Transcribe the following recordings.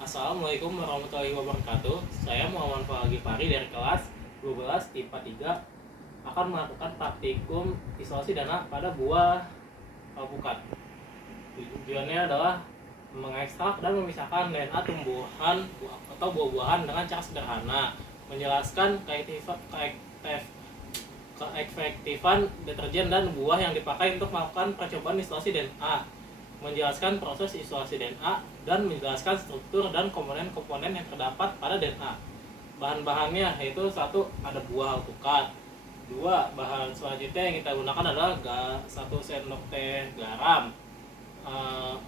Assalamualaikum warahmatullahi wabarakatuh. Saya Muhammad Falagi Fari dari kelas 12 IPA 3 akan melakukan praktikum isolasi dana pada buah alpukat. Tujuannya adalah mengekstrak dan memisahkan DNA tumbuhan atau buah-buahan dengan cara sederhana, menjelaskan keefektifan deterjen dan buah yang dipakai untuk melakukan percobaan isolasi DNA, menjelaskan proses isolasi DNA, dan menjelaskan struktur dan komponen-komponen yang terdapat pada DNA. Bahan-bahannya yaitu 1. Ada buah alpukat. 2. Bahan selanjutnya yang kita gunakan adalah 1 sendok teh garam.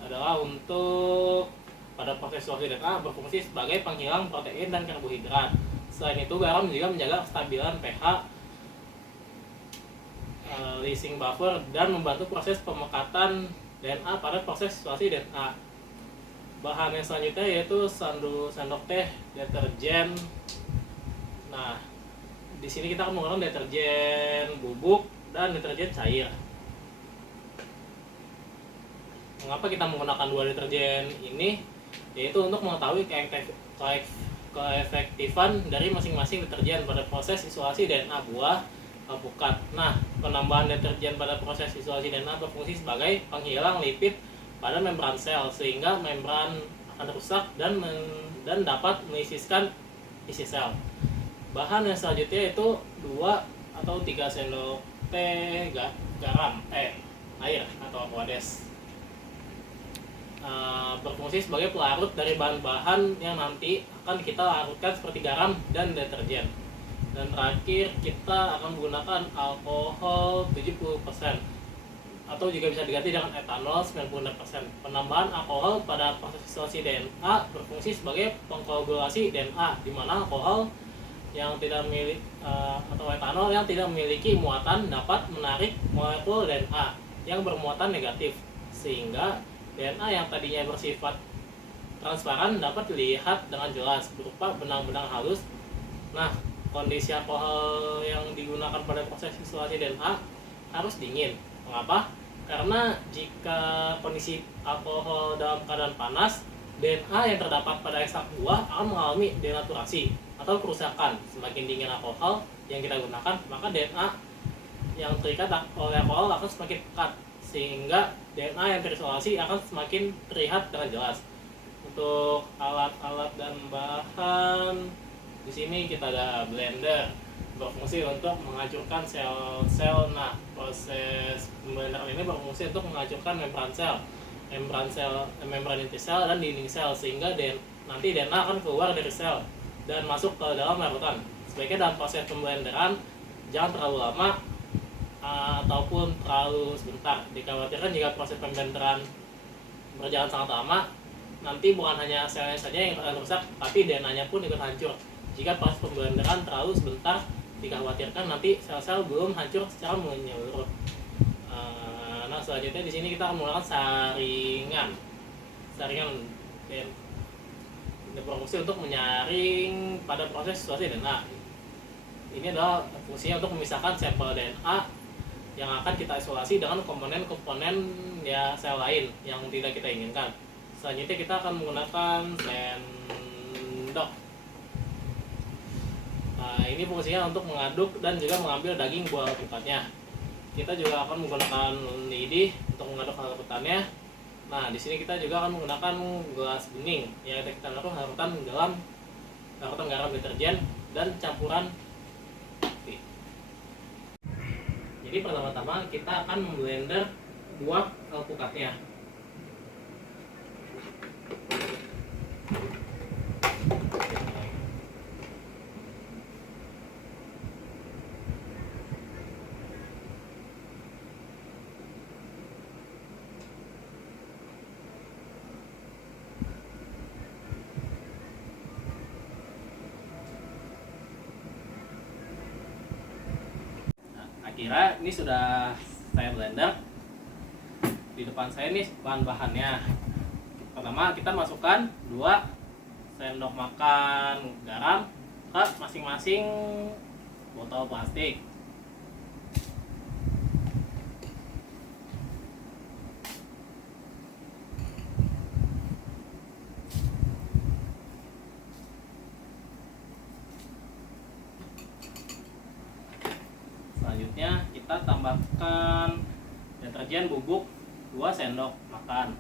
Adalah untuk pada proses isolasi DNA berfungsi sebagai penghilang protein dan karbohidrat. Selain itu, garam juga menjaga kestabilan pH lysing buffer dan membantu proses pemekatan DNA pada proses isolasi DNA. Bahan yang selanjutnya yaitu 1 sendok teh deterjen. Nah, di sini kita akan menggunakan deterjen bubuk dan deterjen cair. Mengapa kita menggunakan 2 deterjen ini? Yaitu untuk mengetahui keefektifan dari masing-masing deterjen pada proses isolasi DNA buah alpukat. Nah, penambahan deterjen pada proses isolasi DNA berfungsi sebagai penghilang lipid pada membran sel sehingga membran akan rusak dan dapat melisiskan isi sel. Bahan yang selanjutnya itu 2 atau 3 sendok teh garam air atau aquades. Berfungsi sebagai pelarut dari bahan-bahan yang nanti akan kita larutkan seperti garam dan deterjen. Dan terakhir kita akan menggunakan alkohol 70% atau juga bisa diganti dengan etanol 96%. Penambahan alkohol pada proses isolasi DNA berfungsi sebagai pengkoagulasi DNA, di mana alkohol yang tidak memiliki atau etanol yang tidak memiliki muatan dapat menarik molekul DNA yang bermuatan negatif, sehingga DNA yang tadinya bersifat transparan dapat dilihat dengan jelas berupa benang-benang halus. Nah, kondisi alkohol yang digunakan pada proses isolasi DNA harus dingin. Mengapa? Karena jika kondisi alkohol dalam keadaan panas, DNA yang terdapat pada ekstrak buah akan mengalami denaturasi atau kerusakan. Semakin dingin alkohol yang kita gunakan, maka DNA yang terikat oleh alkohol akan semakin pekat, sehingga DNA yang terisolasi akan semakin terlihat dengan jelas. Untuk alat-alat dan bahan, di sini kita ada blender, berfungsi untuk menghancurkan sel-sel. Nah, proses pembendaran ini berfungsi untuk menghancurkan membran inti sel dan dinding sel, sehingga nanti DNA akan keluar dari sel dan masuk ke dalam larutan. Sebaiknya dalam proses pembendaran jangan terlalu lama ataupun terlalu sebentar. Dikhawatirkan jika proses pembendaran berjalan sangat lama, nanti bukan hanya selnya saja yang akan rusak, tapi DNA-nya pun ikut hancur. Jika proses pembendaran terlalu sebentar, dikhawatirkan nanti sel-sel belum hancur secara menyeluruh. Nah, selanjutnya di sini kita akan menggunakan saringan berfungsi untuk menyaring pada proses isolasi DNA. Ini adalah fungsinya untuk memisahkan sampel DNA yang akan kita isolasi dengan komponen-komponen ya sel lain yang tidak kita inginkan. Selanjutnya kita akan menggunakan sendok. Nah, ini fungsinya untuk mengaduk dan juga mengambil daging buah alpukatnya. Kita juga akan menggunakan lidi untuk mengaduk larutannya. Nah, di sini kita juga akan menggunakan gelas bening yang kita taruh larutan garam deterjen dan campuran. Jadi pertama-tama kita akan memblender buah alpukatnya. Akhirnya ini sudah saya blender. Di depan saya nih bahan-bahannya. Pertama kita masukkan 2 sendok makan garam ke masing-masing botol plastik. Selanjutnya kita tambahkan deterjen bubuk 2 sendok makan.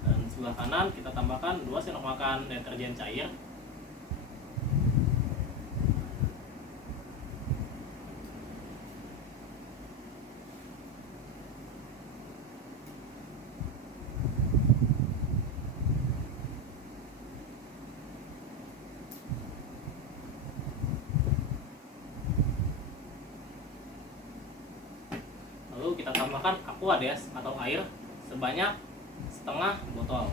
Dan sebelah kanan kita tambahkan 2 sendok makan deterjen cair. Lalu kita tambahkan aquades atau air sebanyak setengah botol.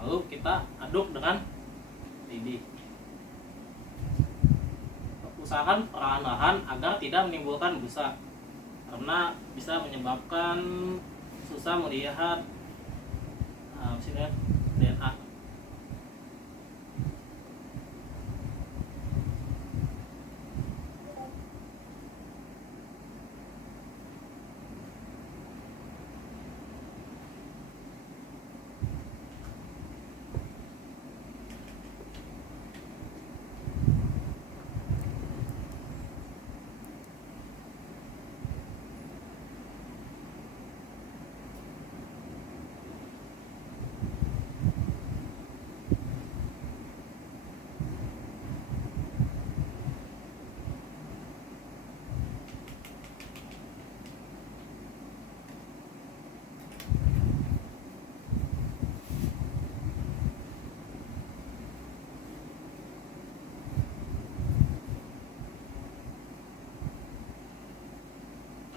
Lalu kita aduk dengan lidi. Usahakan perlahan-lahan agar tidak menimbulkan busa, karena bisa menyebabkan susah melihat DNA.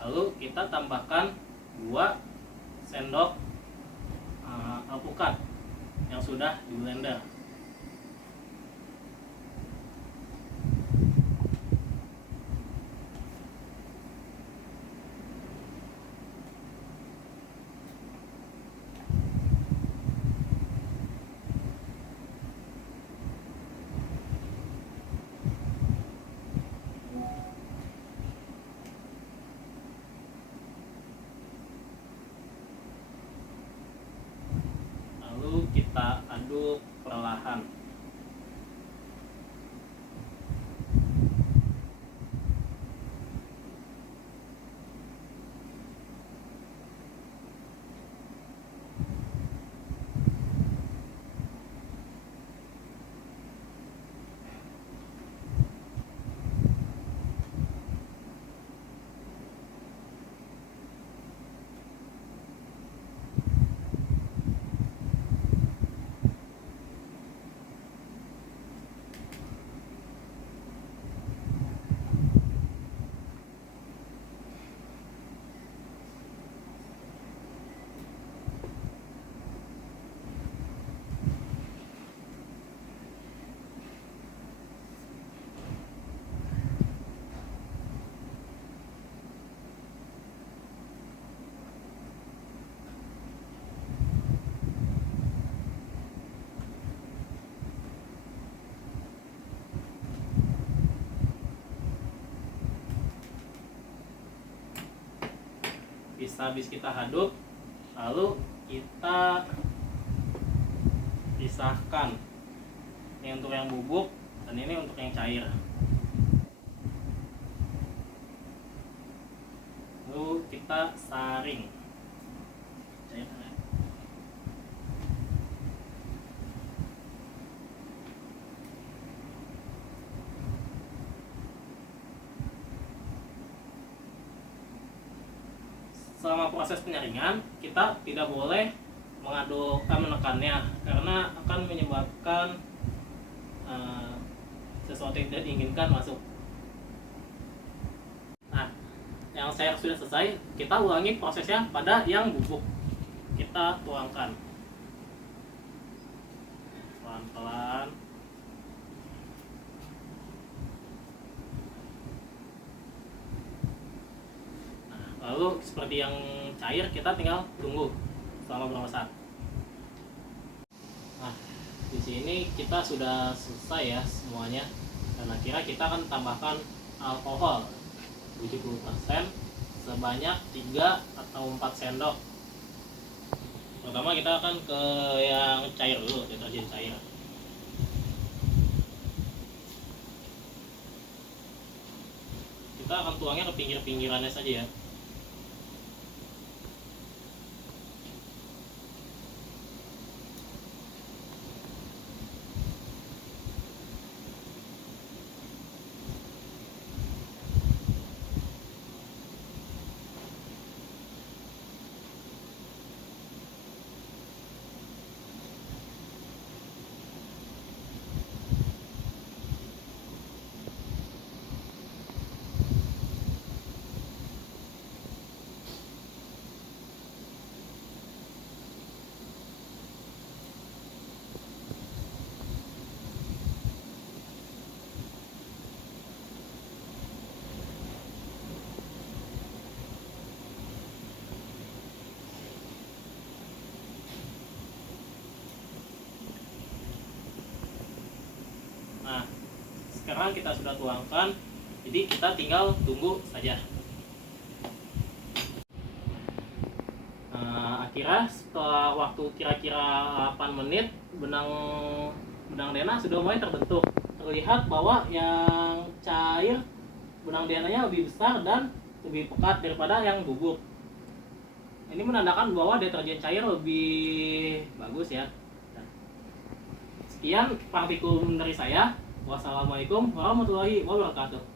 Lalu kita tambahkan 2 sendok alpukat yang sudah di blender. Lalu kita aduk perlahan. Habis kita aduk, lalu kita pisahkan. Ini untuk yang bubuk dan ini untuk yang cair. Lalu kita saring. Selama proses penyaringan, kita tidak boleh menekannya, karena akan menyebabkan sesuatu yang tidak diinginkan masuk. Nah, yang cair sudah selesai, kita ulangi prosesnya pada yang bubuk. Kita tuangkan pelan-pelan. Nah, lalu seperti yang cair, kita tinggal tunggu selama beberapa saat. Nah, di sini kita sudah selesai ya semuanya. Dan akhirnya kita akan tambahkan alkohol 70% sebanyak 3 atau 4 sendok. Pertama kita akan ke yang cair dulu, deterjen cair. Kita akan tuangnya ke pinggir-pinggirannya saja ya. Nah, sekarang kita sudah tuangkan, jadi kita tinggal tunggu saja. Nah, akhirnya setelah waktu kira-kira 8 menit, benang DNA sudah mulai terbentuk. Terlihat bahwa yang cair, benang DNA-nya lebih besar dan lebih pekat daripada yang bubuk. Ini menandakan bahwa deterjen cair lebih bagus ya. Sekian praktikum dari saya. Wassalamualaikum warahmatullahi wabarakatuh.